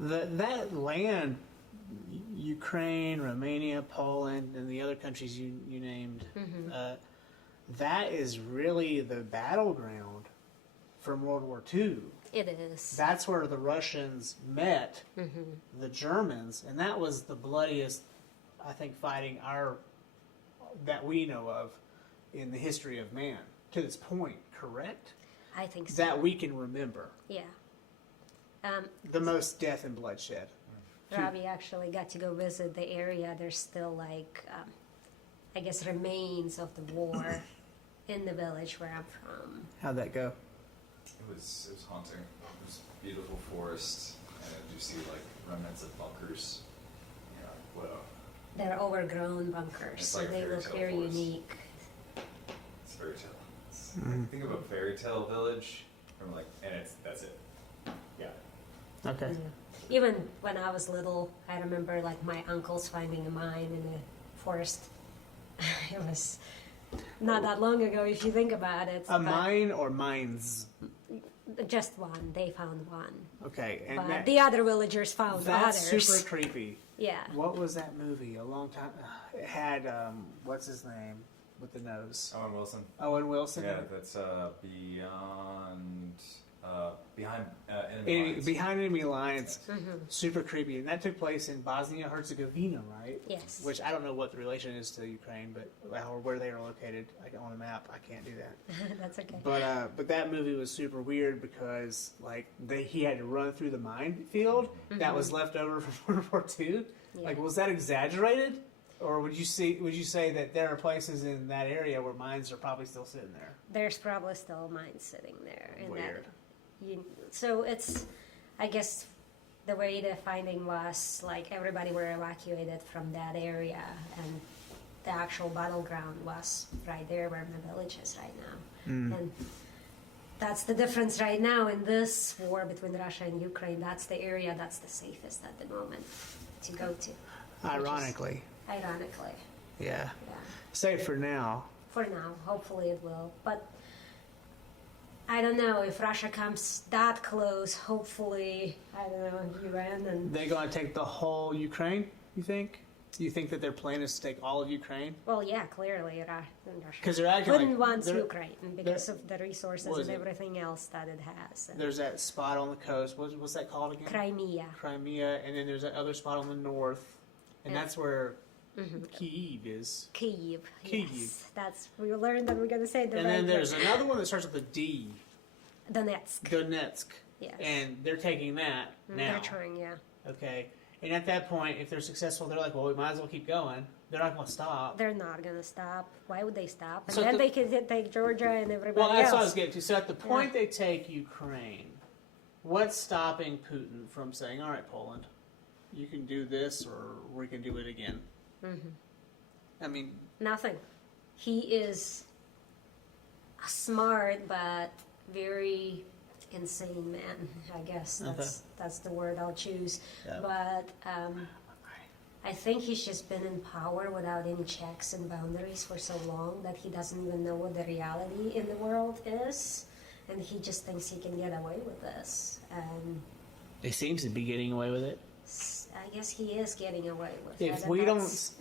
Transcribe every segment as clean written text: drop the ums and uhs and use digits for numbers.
That land, Ukraine, Romania, Poland, and the other countries you named, that is really the battleground from World War II. It is. That's where the Russians met the Germans, and that was the bloodiest, I think, fighting that we know of in the history of man to this point. Correct? I think so. That we can remember. Yeah. The most death and bloodshed. Robbie actually got to go visit the area. There's still I guess, remains of the war in the village where I'm from. How'd that go? It was haunting. It was beautiful forest, and you see like remnants of bunkers. Yeah, wow. They're overgrown bunkers, It's so like a they fairy look tale very forest. unique. It's fairy tale. Think of a fairy tale village, and that's it. Yeah. Okay. Yeah. Even when I was little, I remember my uncles finding a mine in the forest. It was not that long ago, if you think about it. A mine or mines? Just one. They found one. Okay, and But the other villagers found that's others. super creepy. Yeah. What was that movie? A long time. It had what's his name with the nose? Owen Wilson. Owen Wilson. Yeah, that's behind enemy lines. Behind enemy lines. Super creepy, and that took place in Bosnia Herzegovina, right? Yes. Which I don't know what the relation is to Ukraine, or where they are located. On a map, I can't do that. That's okay. But that movie was super weird because he had to run through the minefield that was left over from World War II. Yeah. Was that exaggerated, or would you say that there are places in that area where mines are probably still sitting there? There's probably still mines sitting there. In Weird. So it's, I guess, the way the finding was everybody were evacuated from that area, and the actual battleground was right there where my village is right now. And that's the difference right now in this war between Russia and Ukraine. That's the area that's the safest at the moment to go to. Ironically. Ironically. Yeah. Yeah. Safe for now. For now, hopefully it will. But I don't know if Russia comes that close. Hopefully, I don't know, UN and. They're going to take the whole Ukraine, you think? Do you think that their plan is to take all of Ukraine? Well, yeah, clearly Russia 'Cause they're acting wouldn't like want they're- Ukraine because of the resources What is and it? everything else that it has. And There's that spot on the coast. What's that called again? Crimea. Crimea, and then there's that other spot on the north, and Yeah. that's where Kiev is. Kiev. Kiev. Yes, we learned that we're going to say the And right then there's word. another one that starts with a D, Donetsk. Donetsk. Yes. And they're taking that now. They're trying, yeah. Okay. And at that point, if they're successful, they're like, well, we might as well keep going. They're not going to stop. They're not going to stop. Why would they stop? And So then the- they can take Georgia and everybody Well, that's else. what I was getting to. So at the point they take Ukraine, what's stopping Putin from saying, all right, Poland, you can do this or we can do it again? I mean, Nothing. He is a smart but very insane man. I guess that's the word I'll choose. Yeah. But I think he's just been in power without any checks and boundaries for so long that he doesn't even know what the reality in the world is, and he just thinks he can get away with this. And he seems to be getting away with it. I guess he is getting away with it. If and we don't, that's-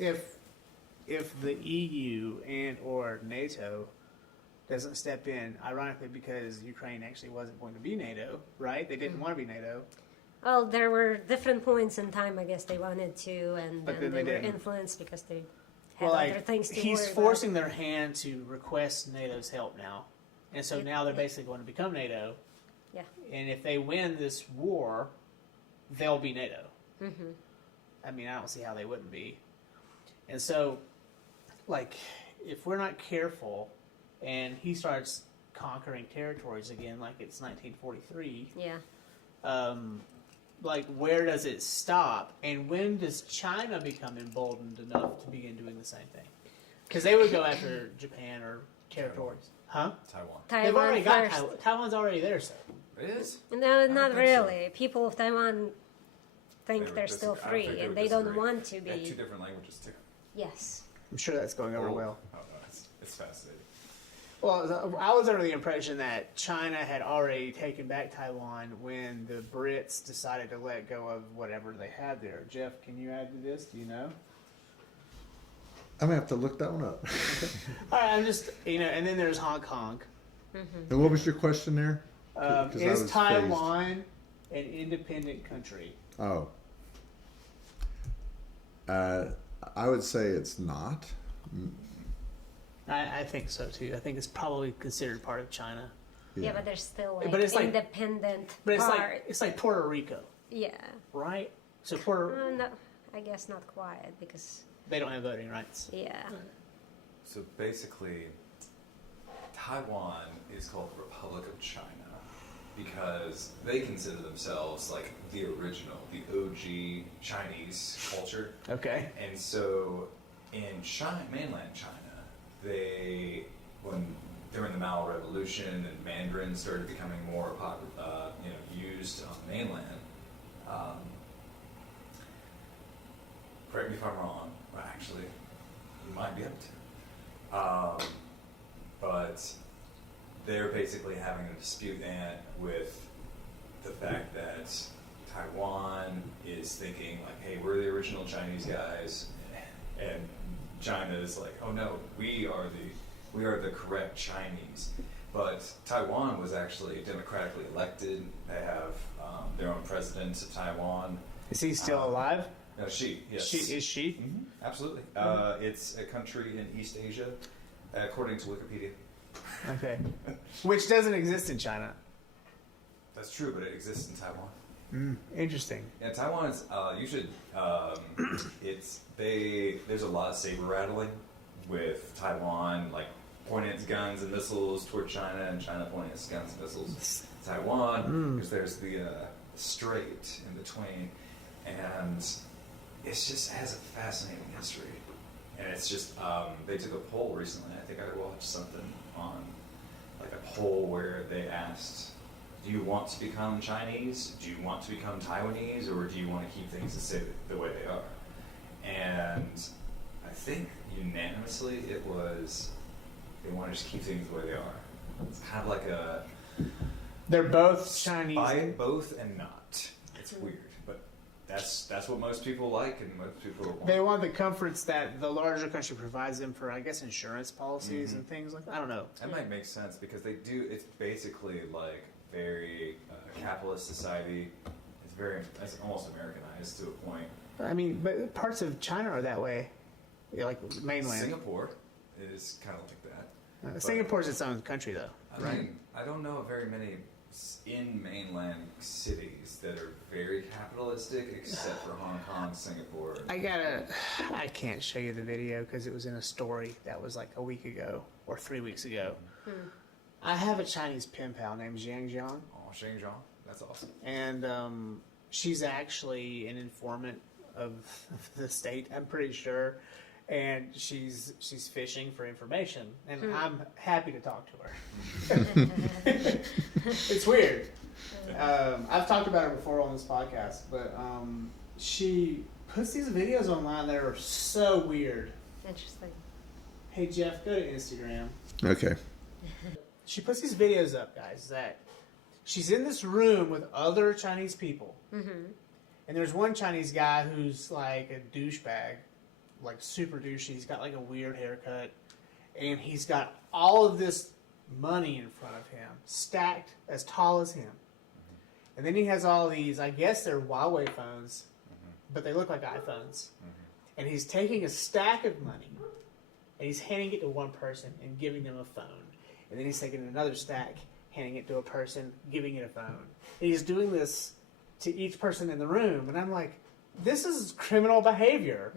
if the EU and or NATO doesn't step in, ironically, because Ukraine actually wasn't going to be NATO, right? They didn't want to be NATO. Well, there were different points in time, I guess they wanted to, and But then then they they were didn't. influenced because they had other things to he's worry forcing their hand to request NATO's help now, and so now they're basically going to become NATO. Yeah. And if they win this war, they'll be NATO. I mean, I don't see how they wouldn't be. And so, if we're not careful, and he starts conquering territories again, like it's 1943. Yeah. Where does it stop? And when does China become emboldened enough to begin doing the same thing? Because they would go after Japan or territories. Huh? Taiwan. They've already Taiwan got first. Taiwan. Taiwan's already there, so. It is? No, don't not think so. really. People of Taiwan think They they're would still disagree. I think free, they and would they don't disagree. want to They have two be. different languages too. Yes. I'm sure that's going over well. Oh, no, it's fascinating. Well, I was under the impression that China had already taken back Taiwan when the Brits decided to let go of whatever they had there. Jeff, can you add to this? Do you know? I'm gonna have to look that one up. All right, I'm just, and then there's Hong Kong. And what was your question there? 'Cause I Is was Taiwan an independent country? phased. I would say it's not. I think so too. I think it's probably considered part of China. Yeah, but there's still like But it's like- independent But it's part. it's like Puerto Rico, Yeah. right? So Puerto, No, I guess not quite because they don't have voting rights. yeah. So basically, Taiwan is called the Republic of China because they consider themselves like the original, the OG Chinese culture. Okay. And so in China, mainland China, during the Mao Revolution and Mandarin started becoming more used on the mainland. Correct me if I'm wrong. Well, actually, you might be able to. But they're basically having a dispute with the fact that Taiwan is thinking like, hey, we're the original Chinese guys, and China is like, oh no, we are the correct Chinese. But Taiwan was actually democratically elected. They have their own president of Taiwan. Is he still alive? No, she. Yes. Is she? Mm-hmm. Absolutely. It's a country in East Asia, according to Wikipedia. Okay. Which doesn't exist in China. That's true, but it exists in Taiwan. Interesting. Yeah, Taiwan is. You should. There's a lot of saber rattling with Taiwan, like pointing its guns and missiles toward China, and China pointing its guns and missiles to Taiwan, because there's the strait in between, and it just has a fascinating history. And it's just they took a poll recently. I think I watched something on like a poll where they asked, do you want to become Chinese? Do you want to become Taiwanese? Or do you want to keep things the way they are? And I think unanimously it was they want to just keep things the way they are. It's kind of like a They're both Chinese. buy both and not. It's weird, but that's what most people like and most people want. They want the comforts that the larger country provides them for, I guess, insurance policies and things like that. I don't know. That might make sense because they do. It's basically like very capitalist society. It's almost Americanized to a point. I mean, but parts of China are that way, like mainland. Singapore is kind of like that. Singapore's its own country, though. I mean, I don't know of very many in mainland cities that are very capitalistic, except for Hong Kong, Singapore. I can't show you the video because it was in a story that was like a week ago or 3 weeks ago. I have a Chinese pen pal named Zhang Jiang, Oh, Shenzhen, that's awesome. and she's actually an informant of the state, I'm pretty sure, and she's fishing for information, and I'm happy to talk to her. It's weird. I've talked about her before on this podcast, but she puts these videos online that are so weird. Interesting. Hey Jeff, go to Instagram. Okay. She puts these videos up, guys, that she's in this room with other Chinese people. And there's one Chinese guy who's like a douchebag, like super douchey. He's got like a weird haircut. And he's got all of this money in front of him, stacked as tall as him. And then he has all these, I guess they're Huawei phones, but they look like iPhones. And he's taking a stack of money, and he's handing it to one person and giving them a phone. And then he's taking another stack, handing it to a person, giving it a phone. And he's doing this to each person in the room. And I'm like, this is criminal behavior.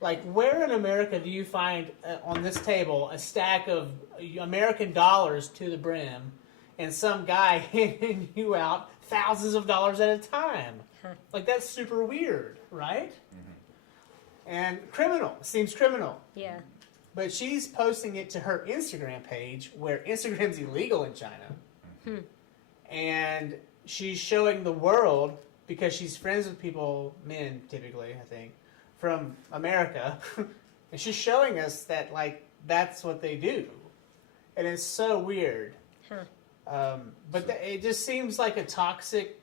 Like, where in America do you find on this table a stack of American dollars to the brim and some guy handing you out thousands of dollars at a time? Like, that's super weird, right? And criminal. Seems criminal. Yeah. But she's posting it to her Instagram page, where Instagram's illegal in China. And she's showing the world, because she's friends with people, men typically, I think, from America. And she's showing us that, like, that's what they do. and it's so weird. Huh. But it just seems like a toxic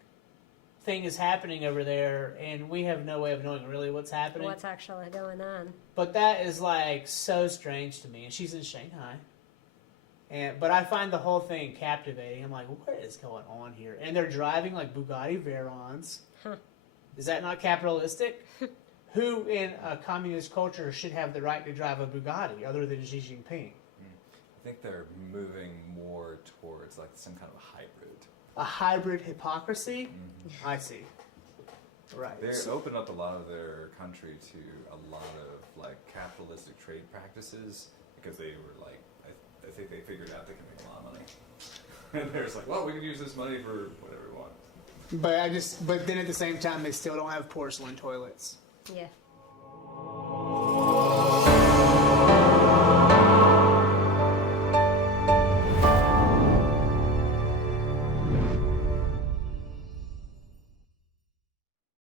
thing is happening over there, and we have no way of knowing really what's happening. What's actually going on? But that is like so strange to me. And she's in Shanghai, but I find the whole thing captivating. I'm like, what is going on here? And they're driving like Bugatti Veyrons. Huh. Is that not capitalistic? Who in a communist culture should have the right to drive a Bugatti other than Xi Jinping? I think they're moving more towards like some kind of a hybrid. A hybrid hypocrisy? I see. Right. They opened up a lot of their country to a lot of like capitalistic trade practices because they were like, I think they figured out they can make a lot of money. And they're just like, well, we can use this money for whatever we want. But then at the same time, they still don't have porcelain toilets. Yeah.